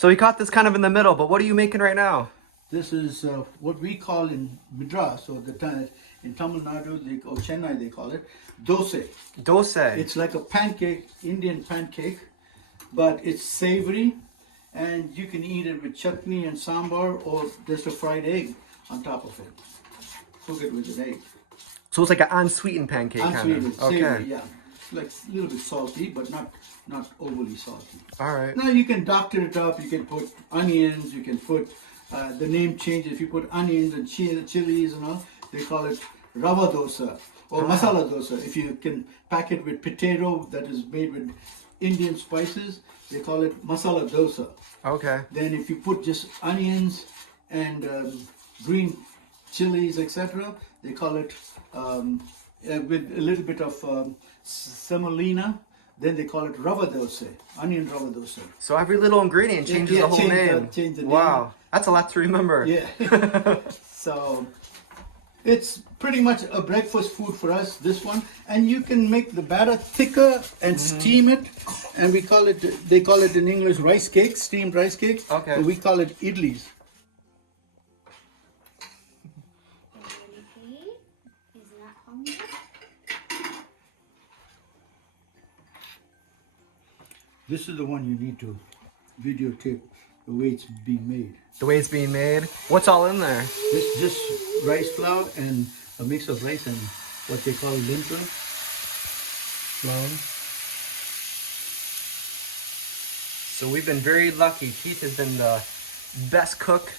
So we caught this kind of in the middle, but what are you making right now? This is what we call in Madras, or in Tamil Nadu or Chennai they call it dosa. Dosa. It's like a pancake, Indian pancake, but it's savory, and you can eat it with chutney and sambar, or just a fried egg on top of it. Cook it with an egg. So it's like an unsweetened pancake kind Unsweetened, of. savory, Okay. yeah. Like a little bit salty, but not overly salty. All right. Now you can doctor it up. You can put onions. You can put the name changes. If you put onions and chilies and all, they call it rava dosa or masala dosa. If you can pack it with potato that is made with Indian spices, they call it masala dosa. Okay. Then if you put just onions and green chilies, etc., they call it with a little bit of semolina. Then they call it rava dosa, onion rava dosa. So every little ingredient changes the whole name. Change the name. Wow, that's a lot to remember. Yeah. So it's pretty much a breakfast food for us, this one. And you can make the batter thicker and steam it. And we call it, they call it in English rice cake, steamed rice cake. Okay. But we call it idlis. This is the one you need to videotape the way it's being made. The way it's being made. What's all in there? This rice flour and a mix of rice and what they call lintel flour. So we've been very lucky. Keith has been the best cook.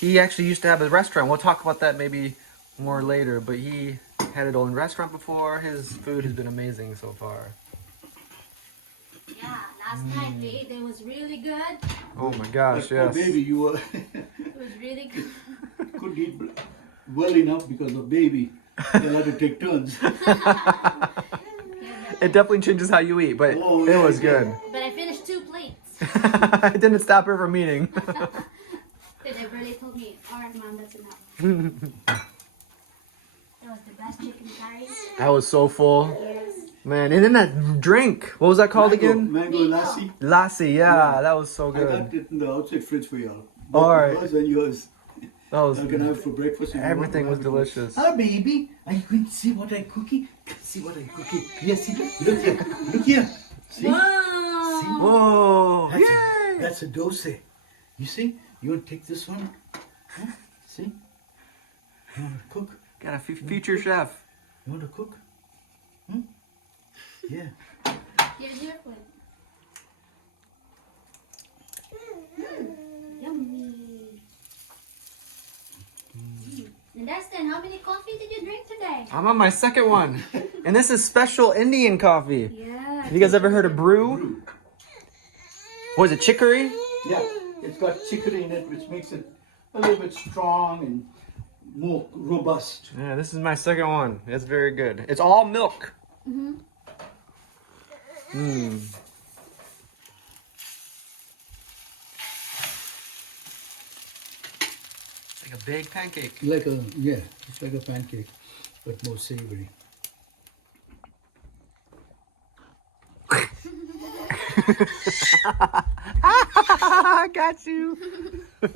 He actually used to have a restaurant. We'll talk about that maybe more later, but he had his own restaurant before. His food has been amazing so far. Yeah, last night we ate. It was really good. Oh my gosh, Like, oh, yes. baby, you were It was really good. couldn't eat well enough because of baby. They had to take turns. It definitely changes how you eat, but Oh, it yeah, was yeah. good. But I finished 2 plates. It didn't stop her from eating. Then Everly told me, alright mom, that's enough. That was the best chicken curry. That was so full. Yes. Man, and then that drink. What was that called again? Mango lassi. Lassi, yeah, that was so I got good. it in the outside fridge for y'all. All right. Yours and yours. That was, I can have for breakfast. if you want. everything was delicious. Ah, baby, are you going to see what I cookie? See what I cookie? Yes, see, look here, look here. See? Wow. See? Whoa! That's Yay! that's a dosa. You see? You want to take this one? Huh? See? You want to cook? Got a future chef. You want to cook? Hmm? Yeah. Here's your food. Yummy. And Dustin, how many coffee did you drink today? I'm on my second one, and this is special Indian coffee. Yeah. Have you guys ever heard of brew? Brew. What is it, chicory? Yeah. It's got chicory in it, which makes it a little bit strong and more robust. Yeah, this is my second one. It's very good. It's all milk. Mm-hmm. Mmm. Like a big pancake. It's like a pancake, but more savory. I got you. Go,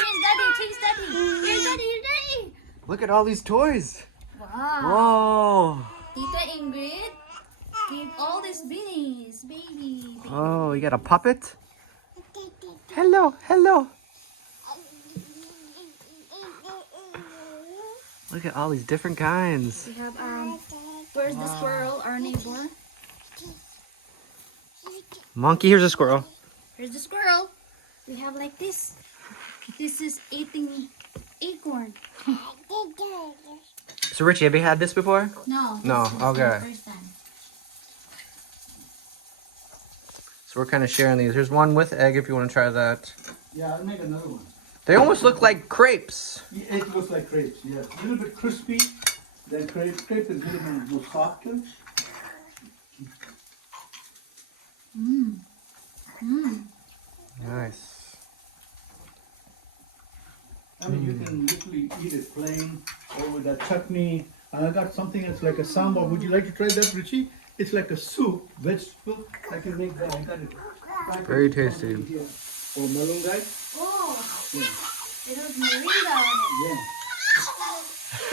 chase daddy, chase daddy. Here's daddy, here's daddy. Look at all these toys. Wow. Whoa. Tita Ingrid gave all these beanies, baby. Oh, you got a puppet? Hello, hello. Look at all these different kinds. We have where's the squirrel, our neighbor? Monkey, here's a squirrel. Here's the squirrel. We have like this. This is eating acorn. So Richie, have you had this before? No. No, this is okay. the first time. So we're kind of sharing these. There's one with egg if you want to try that. Yeah, I'll make another one. They almost look like crepes. Yeah, it looks like crepes, yeah. A little bit crispy. Then crepe is a little bit more softer. Mmm. Mmm. Nice. I mean, you can literally eat it plain or with that chutney. And I got something that's like a sambar. Would you like to try that, Richie? It's like a soup, vegetable. I can make that. I got it. Very tasty. Here. Or malunggay. Oh, Yeah. it was moringa on Yeah. it.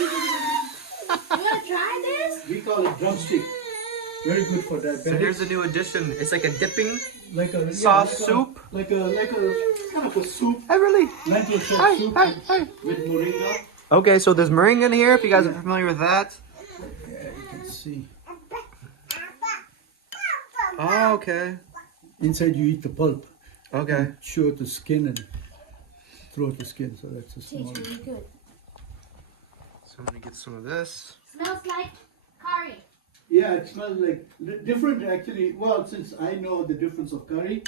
You wanna try this? We call it drumstick. Very good for So diabetics. here's a new addition. It's like a dipping Like a sauce soup. Like a kind of a soup. Hi, really? Lentil soup Hi, soup hi, hi. with moringa. Okay, so there's moringa in here. If you guys are familiar with that. Yeah, you can see. Oh, okay. Inside you eat the pulp. Okay. Chew out the skin and throw out the skin. So that's a small. Tastes really good. So I'm gonna get some of this. Smells like curry. Yeah, it smells like different actually. Well, since I know the difference of curry,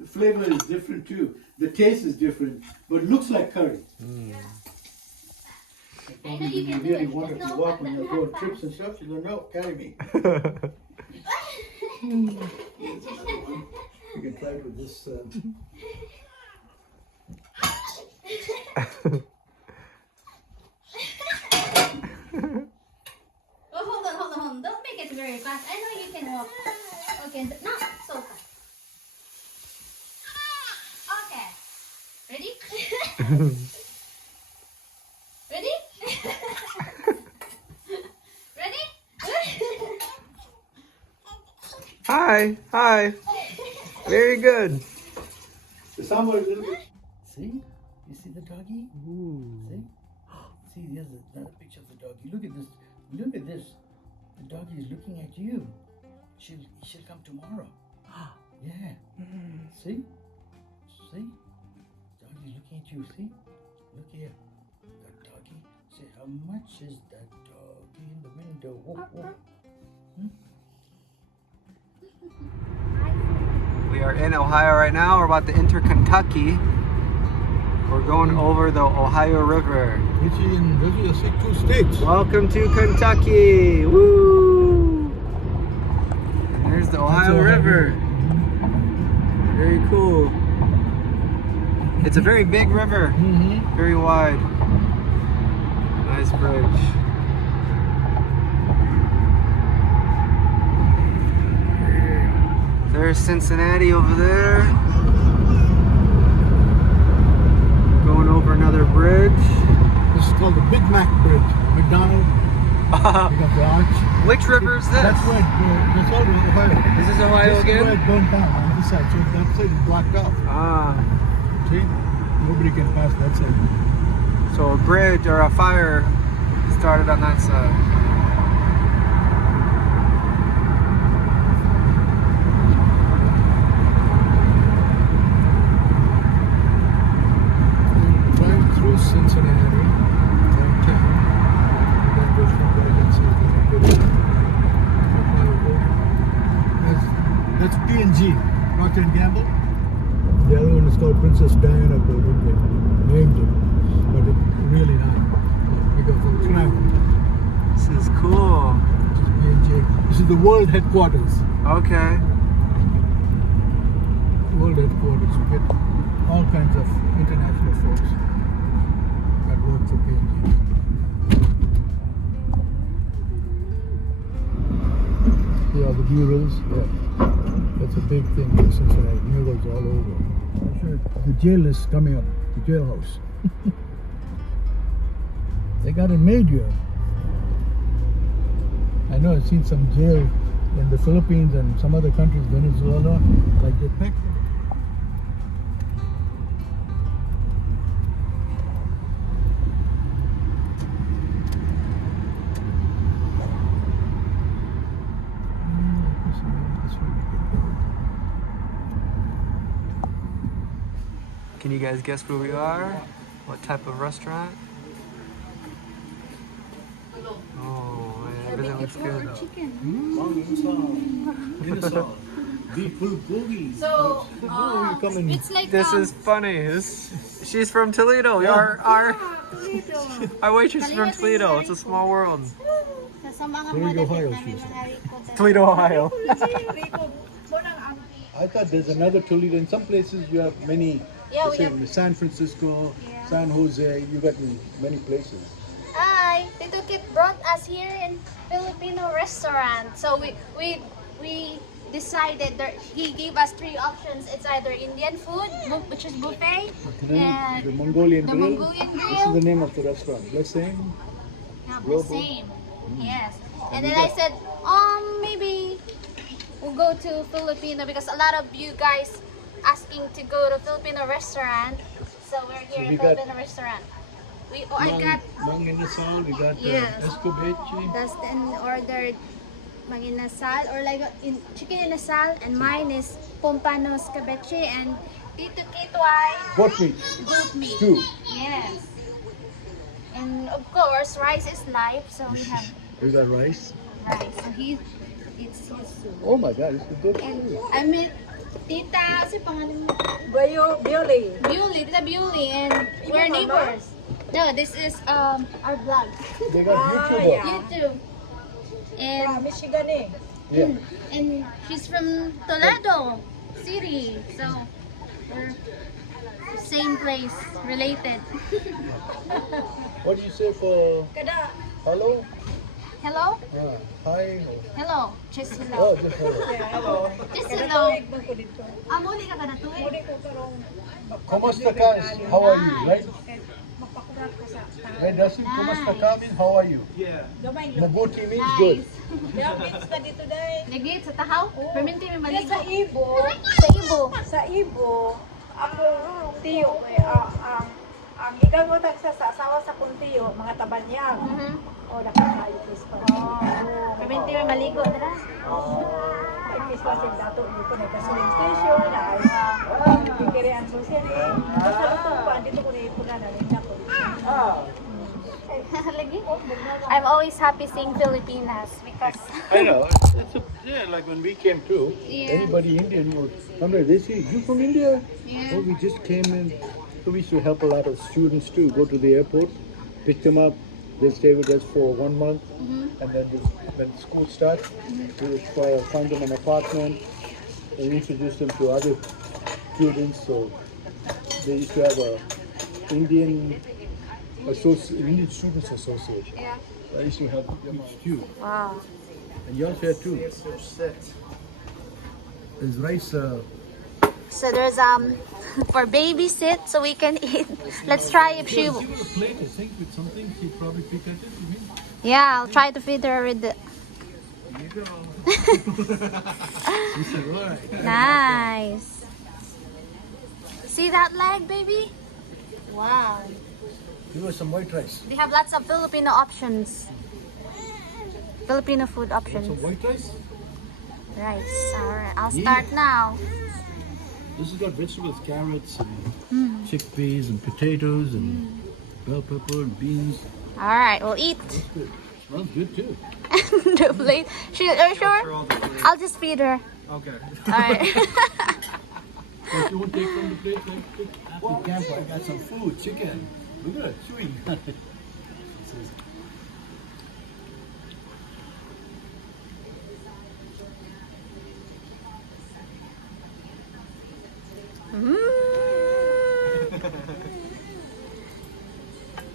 the flavor is different too. The taste is different, but looks like curry. I know you can do really it. wanted to No, walk but when you're not going fast. trips and stuff. You go, no, carry me. You can try it with this. Oh, hold on, hold on, hold on. Don't make it very fast. I know you can walk. Okay, not so fast. Okay. Ready? Ready? Ready? Hi, hi. Very good. The sambar is a little bit. See? You see the doggy? See? See, here's another picture of the doggy. Look at this. Look at this. The doggy is looking at you. She'll come tomorrow. Yeah. See? See? Doggy's looking at you. See? Look here. That doggy. Say, how much is that doggy in the window? Whoa, whoa. We are in Ohio right now. We're about to enter Kentucky. We're going over the Ohio River. Which is in those are 2 states. Welcome to Kentucky. Woo! And there's the Ohio Ohio River. Very cool. It's a very big river. Mm-hmm. Very wide. Nice bridge. There's Cincinnati over there. Going over another bridge. This is called the Big Mac Bridge. McDonald. You got the arch. Which river is this? That's where that's all Ohio. Is this Ohio This is again? where it burned down on this side. So that side is blocked off. Ah, See? Nobody can pass that side. so a bridge or a fire started on that side. Drive through Cincinnati, downtown, and then go from there and see that's P&G, Procter & Gamble. The other one is called Princess Diana Building. They named it, but it's really not. Because of the crown. This is cool. P&G. This is the world headquarters. Okay. World headquarters. You get all kinds of international folks that work for P&G. Yeah, the murals. Yeah. That's a big thing in Cincinnati. Murals all over. Sure. The jail is coming up. The jailhouse. They got it made here. I know I've seen some jail in the Philippines and some other countries, Venezuela, like they packed it. Can you guys guess where we are? What type of restaurant? Oh man, everything looks good. Beef bulgogi. So, it's like This is funny. She's from Toledo. Our waitress is from Toledo. It's a small world. Toledo, Ohio. Toledo, Ohio. I thought there's another Toledo. In some places you have many. Yeah, the same, San Francisco, Yeah. San Jose. You got in many places. Hi, Tito Kit brought us here in Filipino restaurant. So we decided that he gave us 3 options. It's either Indian food, which is buffet, and The Mongolian the grill. Mongolian This is grill. the name of the restaurant. Blessing. Yeah, the Global. same. Yes. And then I said, maybe we'll go to Filipino because a lot of you guys asking to go to Filipino restaurant. So we're here we in got Filipino restaurant. I got Mang Inasal. We got Yes. escobeche. Dustin ordered manginasal or like chicken inasal, and mine is pompano scabeche, and Tito Kito ay Goat meat. goat meat. Stew. Yes. And of course, rice is life, so we have We got rice. rice. So it's his soup. Oh my God, it's good. And I met Tita, si pangalan mo? Bioli. Bewley, Tita Bewley, and we're neighbors. No, this is our vlog. They got YouTuber. yeah. YouTube. And Michigan eh. Yeah. and she's from Toledo City, so we're same place, related. What do you say for Kada. hello? Hello? Hi. Hello. Just Oh, hello. just hello. Just Kada hello. tuig man ko dito. Muli ka na tuig. Muli ko karong Kumusta ka? How are you? Right? mapakurat ko sa Right, Dustin? Kumusta ka means how are you? gamay lang. Mabuti means good. Nice. Gamit ka dito dai. Lagi sa tahaw. Perminti may Kaya maligo. sa Ibo, Sa Ibo. sa Ibo, ako tiyo ang igagotak sa asawa sa kong tiyo, mga tabanyag. O nakakaipis pa. Perminti may maligo na. Ipis pa sila dato hindi ko na gasoline station, na kikiri ang susin. Basta dito pa, dito ko na ipunan na rin ako. Lagi. I'm always happy seeing Filipinas because I know. Yeah, like when we came too. Yeah. Anybody Indian would come there. They say, you from India? Yeah. Oh, we just came in. So we used to help a lot of students too. Go to the airport, pick them up. They stay with us for 1 month. And then when school starts, we would find them an apartment and introduce them to other students. So they used to have a Indian Students Association. yeah. I used to help them too. Wow. And yours here too. There's rice. So there's for babysit so we can eat. Let's try if she. Give her a plate, I think, with something. She'd probably pick at it. You mean? Yeah, I'll try to feed her with the. There you go. This is right. Nice. See that leg, baby? Wow. Give us some white rice. They have lots of Filipino options. Filipino food Some options. white rice. Rice. Alright, I'll start now. This has got vegetables, carrots, and chickpeas, and potatoes, and bell pepper, and beans. Alright, we'll eat. That's good. Smells good too. The plate. Are you sure? I'll just feed her. Okay. Alright. If you want to take from the plate, take after camp. I got some food, chicken. Look at it, chewing.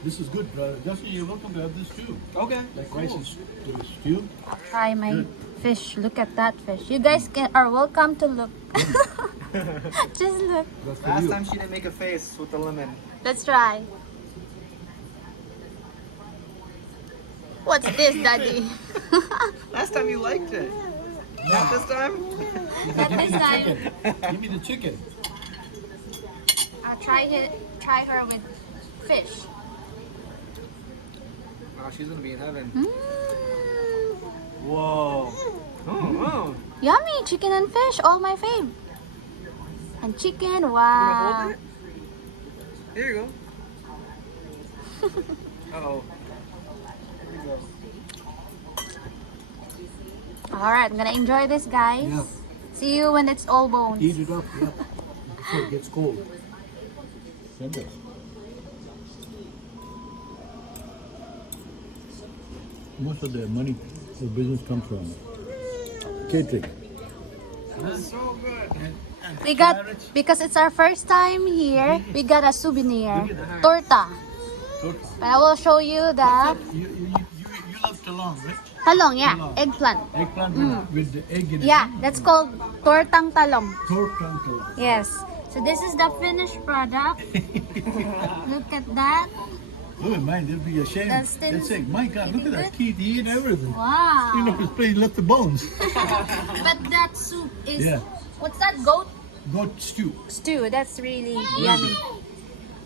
This is good, brother. Justin, you're welcome to have this too. Okay. Like rice and stew. I'll try my fish. Look at that fish. You guys are welcome to look. Just look. That's for Last you. time she didn't make a face with the lemon. Let's try. What's this, Daddy? Last time you liked it. Not this time? Not this time. Give me the chicken. I'll try her with fish. Oh, she's gonna be in heaven. Whoa. Oh, Yummy! Chicken and fish, all my fave. And chicken, You wow. wanna hold it? Here you go. Uh-oh. Alright, I'm gonna enjoy this, guys. Yeah. See you when it's all bones. Heat it up, yeah. Before it gets cold. Tender. Most of the money for business comes from catering. That's so good. We got, because it's our first time here, we got a souvenir. Torta. But I will show you the... You You love talong, right? Talong, yeah. Talong. Eggplant. Eggplant with the egg in it. Yeah, that's called tortang talong. Tortang talong. Yes. So this is the finished product. Look at that. Oh, man, they'll be ashamed. Dustin, They'll say, my God, look at that eating teeth. He ate everything. Wow. You know, he left the bones. But that soup is, Yeah. what's that, goat Goat stew. stew? That's really yummy.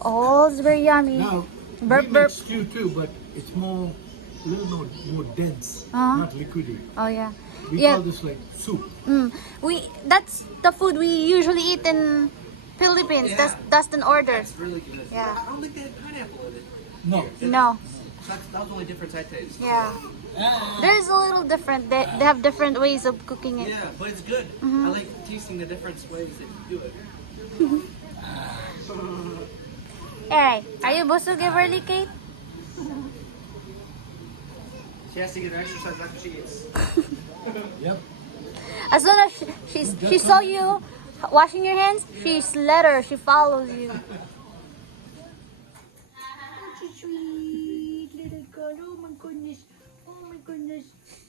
Oh, it's very yummy. Now, Burp, we make burp. stew too, but it's more, a little more dense, Uh-huh. not liquidy. Oh yeah. We Yeah. call this like soup. That's the food we usually eat in Philippines. That's Dustin orders. It's really good. Yeah. I don't think they had pineapple in it. No. No. That's the only difference I taste. Yeah. There's a little different. They have different ways of cooking it. Yeah, but it's good. I like tasting the different ways that you do it. Alright. Are you busog, Everly Kate? She has to get exercise after she eats. Yep. As soon as she saw you washing your hands, she's let her. She follows you. Sweet little girl. Oh my goodness. Oh my goodness.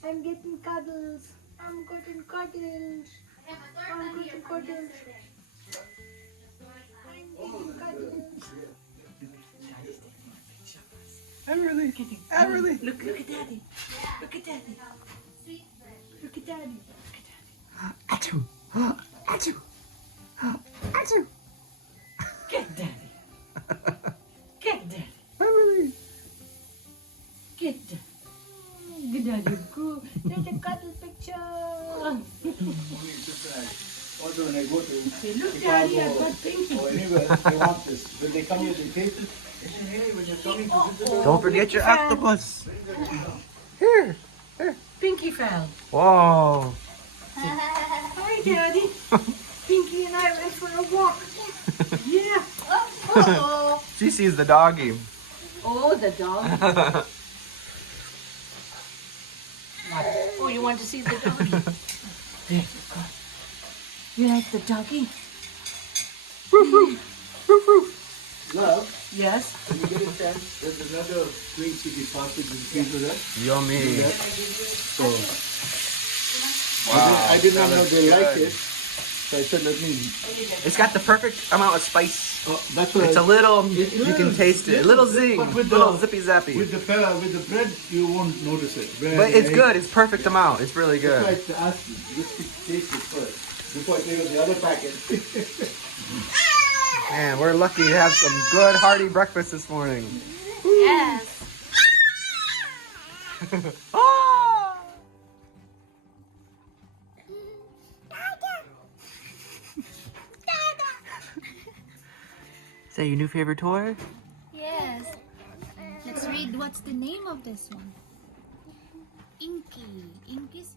I'm getting cuddles. I'm getting cuddles. I'm getting cuddles. I'm getting cuddles. Everly. Look at daddy. Look at daddy. Look at daddy. Achoo. Achoo. Achoo. Get daddy. Get daddy. Everly. Get daddy. Get daddy. Go. There's a cuddle picture. Also, when I go to Look, daddy, I Chicago got Pinky. or anywhere, they want this. When they come here, they taste it. They say, hey, when you're coming to visit us, Don't forget your octopus. Here. Pinky fell. Whoa. Hi, daddy. Pinky and I went for a walk. Yeah. Oh, She sees the doggy. oh, the dog. Oh, you want to see the doggy? There. You like the doggy? love, Yes. when you get a chance, there's another green chili sausage in the freezer there. Yummy. So, Wow. I did not know they Good. like it. So I said, let me. It's got the perfect amount of spice. Oh, that's what It's I, a little, It you can is. taste it. A little zing, But with little the- zippy zappy. with the bread, you won't notice it. Bread, But it's egg. good. It's perfect amount. It's really That's why good. I asked you, just to taste it first before I take out the other packet. Man, we're lucky to have some good hearty breakfast this morning. Yes. Ah! Is that your new favorite toy? Yes. Let's read what's the name of this one. Inky. Inky's